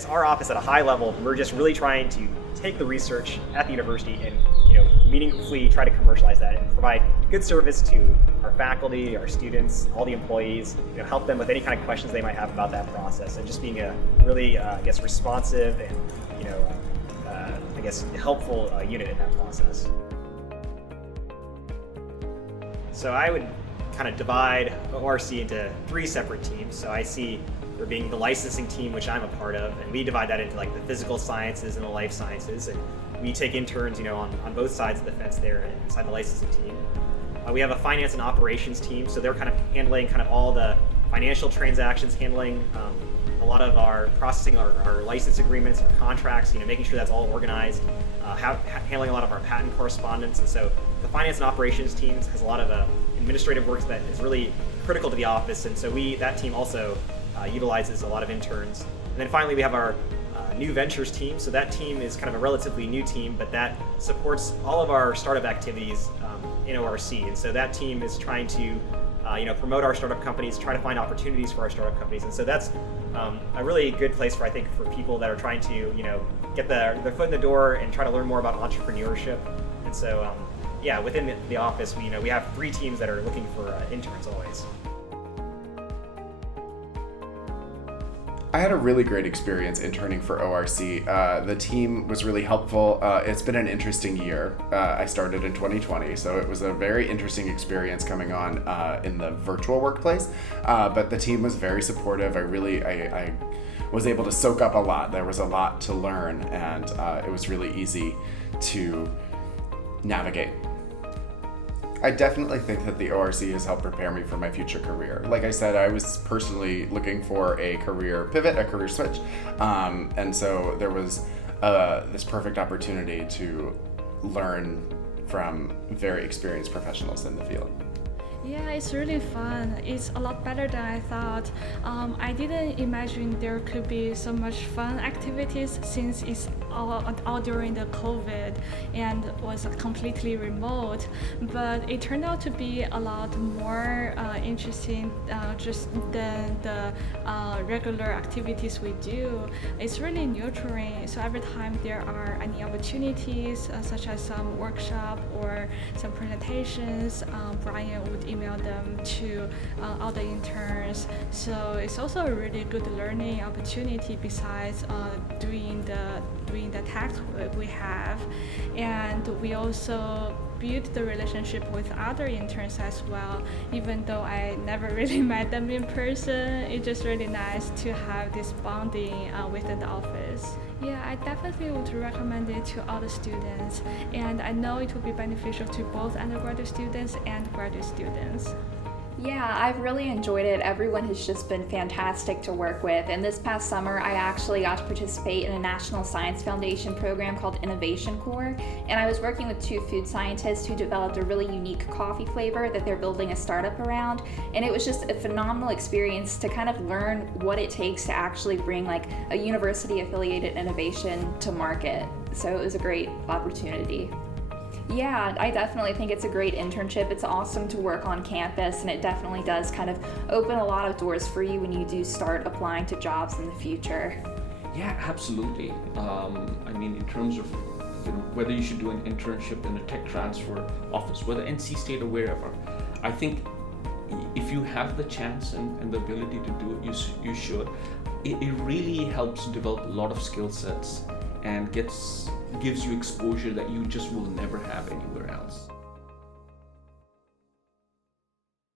guess our office at a high level, we're just really trying to take the research at the university and meaningfully try to commercialize that and provide good service to our faculty, our students, all the employees, help them with any kind of questions they might have about that process, and just being a really, responsive and, helpful unit in that process. So I would kind of divide ORC into 3 separate teams. So I see there being the licensing team, which I'm a part of, and we divide that into like the physical sciences and the life sciences, and we take interns, on both sides of the fence there inside the licensing team. We have a finance and operations team, so they're kind of handling kind of all the financial transactions, handling a lot of our processing, our license agreements, our contracts, making sure that's all organized, handling a lot of our patent correspondence. And so the finance and operations teams has a lot of administrative work that is really critical to the office, and so that team also utilizes a lot of interns. And then finally we have our new ventures team. So that team is kind of a relatively new team, but that supports all of our startup activities in ORC. And so that team is trying to promote our startup companies, try to find opportunities for our startup companies. And so that's a really good place for people that are trying to get their foot in the door and try to learn more about entrepreneurship. And so within the office we have 3 teams that are looking for interns always. I had a really great experience interning for ORC. The team was really helpful. It's been an interesting year. I started in 2020, so it was a very interesting experience coming on in the virtual workplace. But the team was very supportive. I was able to soak up a lot. There was a lot to learn, and it was really easy to navigate. I definitely think that the ORC has helped prepare me for my future career. Like I said, I was personally looking for a career pivot, a career switch, and so there was this perfect opportunity to learn from very experienced professionals in the field. Yeah, it's really fun. It's a lot better than I thought. I didn't imagine there could be so much fun activities since it's all during the COVID and was completely remote. But it turned out to be a lot more interesting just than the regular activities we do. It's really nurturing. So every time there are any opportunities, such as some workshop or some presentations, Brian would email them to all the interns. So it's also a really good learning opportunity besides doing the tasks we have. And we also build the relationship with other interns as well. Even though I never really met them in person, it's just really nice to have this bonding within the office. Yeah, I definitely would recommend it to all the students, and I know it will be beneficial to both undergraduate students and graduate students. Yeah, I've really enjoyed it. Everyone has just been fantastic to work with. And this past summer, I actually got to participate in a National Science Foundation program called Innovation Core. And I was working with 2 food scientists who developed a really unique coffee flavor that they're building a startup around. And it was just a phenomenal experience to kind of learn what it takes to actually bring like a university-affiliated innovation to market. So it was a great opportunity. Yeah, I definitely think it's a great internship. It's awesome to work on campus, and it definitely does kind of open a lot of doors for you when you do start applying to jobs in the future. Yeah, absolutely. In terms of whether you should do an internship in a tech transfer office, whether NC State or wherever, I think if you have the chance and the ability to do it, you should. It really helps develop a lot of skill sets and gives you exposure that you just will never have anywhere else.